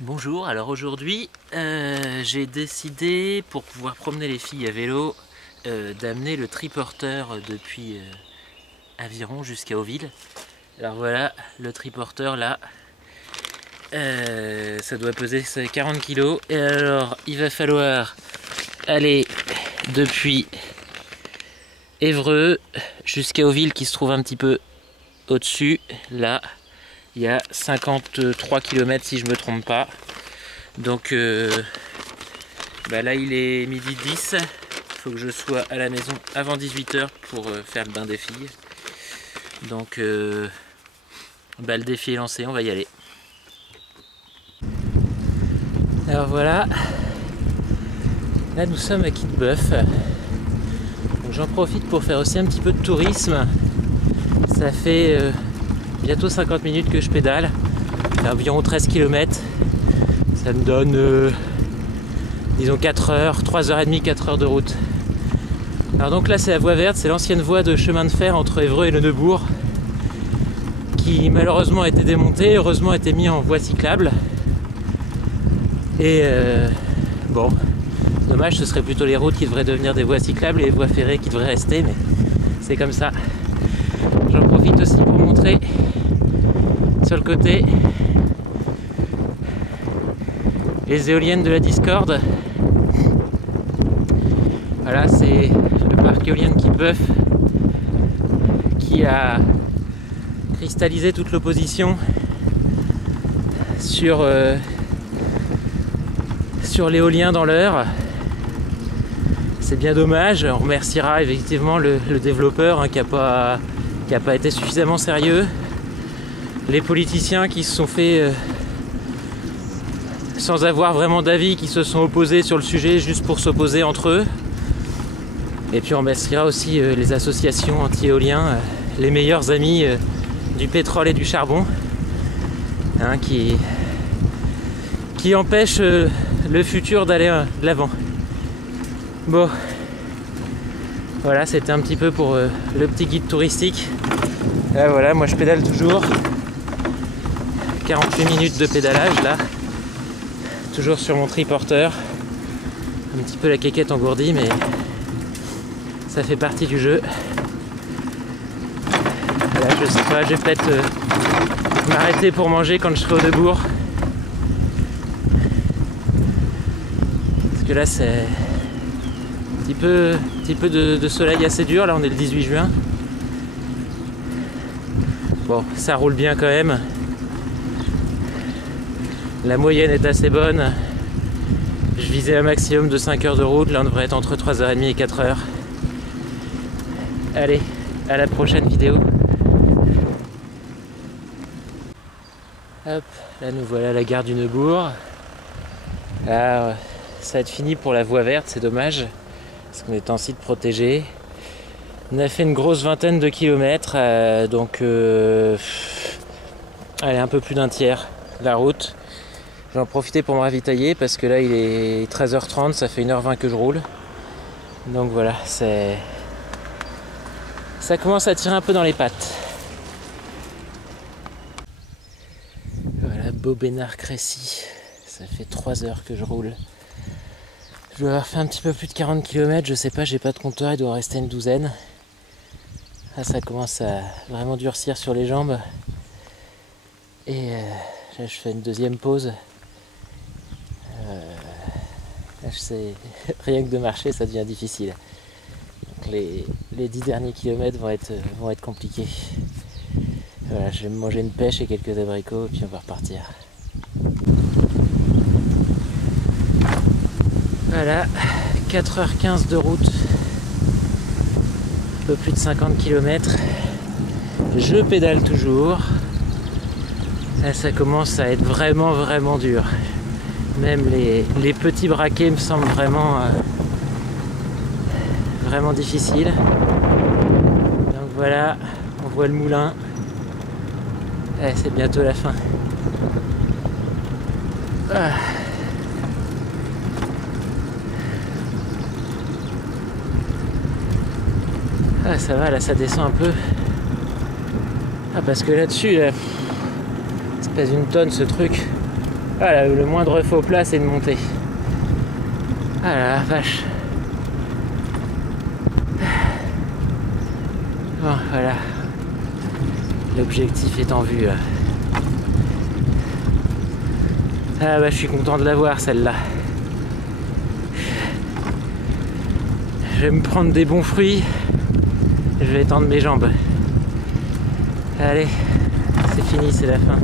Bonjour, alors aujourd'hui j'ai décidé, pour pouvoir promener les filles à vélo, d'amener le triporteur depuis Aviron jusqu'à Auville. Alors voilà, le triporteur là, ça doit peser 40 kg. Et alors il va falloir aller depuis Évreux jusqu'à Auville qui se trouve un petit peu au-dessus, là. Il y a 53 km si je me trompe pas. Donc là il est midi 10. Il faut que je sois à la maison avant 18 h pour faire le bain des filles. Donc le défi est lancé, on va y aller. Alors voilà. Là nous sommes à Quillebeuf. J'en profite pour faire aussi un petit peu de tourisme. Ça fait bientôt 50 minutes que je pédale, environ 13 km. Ça me donne, disons 4 heures, 3h30, 4 heures de route. Alors donc là c'est la voie verte, c'est l'ancienne voie de chemin de fer entre Évreux et Le Neubourg, qui malheureusement a été démontée, heureusement a été mis en voie cyclable. Et bon, dommage, ce serait plutôt les routes qui devraient devenir des voies cyclables et les voies ferrées qui devraient rester, mais c'est comme ça. J'en profite aussi pour montrer sur le côté les éoliennes de la Discorde. Voilà, c'est le parc éolien de Quillebeuf qui a cristallisé toute l'opposition sur l'éolien dans l'Eure. C'est bien dommage. On remerciera effectivement le développeur qui n'a pas été suffisamment sérieux. Les politiciens qui se sont fait sans avoir vraiment d'avis, qui se sont opposés sur le sujet juste pour s'opposer entre eux. Et puis on remerciera aussi les associations anti-éoliens, les meilleurs amis du pétrole et du charbon, qui empêchent le futur d'aller de l'avant. Bon, voilà, c'était un petit peu pour le petit guide touristique. Là voilà, moi je pédale toujours. 48 minutes de pédalage là. Toujours sur mon triporteur. Un petit peu la quéquette engourdie, mais ça fait partie du jeu. Là, je sais pas, je vais peut-être m'arrêter pour manger quand je serai au Neubourg. Parce que là c'est un petit peu de soleil assez dur. Là on est le 18 juin. Bon, ça roule bien quand même. La moyenne est assez bonne. Je visais un maximum de 5 heures de route. Là on devrait être entre 3h30 et 4 heures. Allez, à la prochaine vidéo. Hop, là nous voilà à la gare du Neubourg. Là, ça va être fini pour la voie verte, c'est dommage. Parce qu'on est en site protégé. On a fait une grosse vingtaine de kilomètres. Donc, allez, un peu plus d'un tiers de la route. J'en ai profité pour me ravitailler parce que là il est 13h30, ça fait 1h20 que je roule. Donc voilà, ça commence à tirer un peu dans les pattes. Voilà, Beaubénard-Crécy. Ça fait 3 heures que je roule. Je dois avoir fait un petit peu plus de 40 km, je sais pas, j'ai pas de compteur, il doit en rester une douzaine. Là ça commence à vraiment durcir sur les jambes. Et là je fais une deuxième pause. Là, je sais, rien que de marcher ça devient difficile. Donc les 10 derniers kilomètres vont être compliqués. Voilà, je vais me manger une pêche et quelques abricots, puis on va repartir. Voilà, 4h15 de route, un peu plus de 50 km. Je pédale toujours. Là, ça commence à être vraiment dur. Même les petits braquets me semblent vraiment difficiles. Donc voilà, on voit le moulin. C'est bientôt la fin. Ça va, là ça descend un peu. Parce que là-dessus, ça pèse une tonne ce truc. Voilà, le moindre faux plat, c'est de monter. Ah la vache. Bon, voilà. L'objectif est en vue. Ah bah je suis content de la voir celle-là. Je vais me prendre des bons fruits. Je vais étendre mes jambes. Allez, c'est fini, c'est la fin.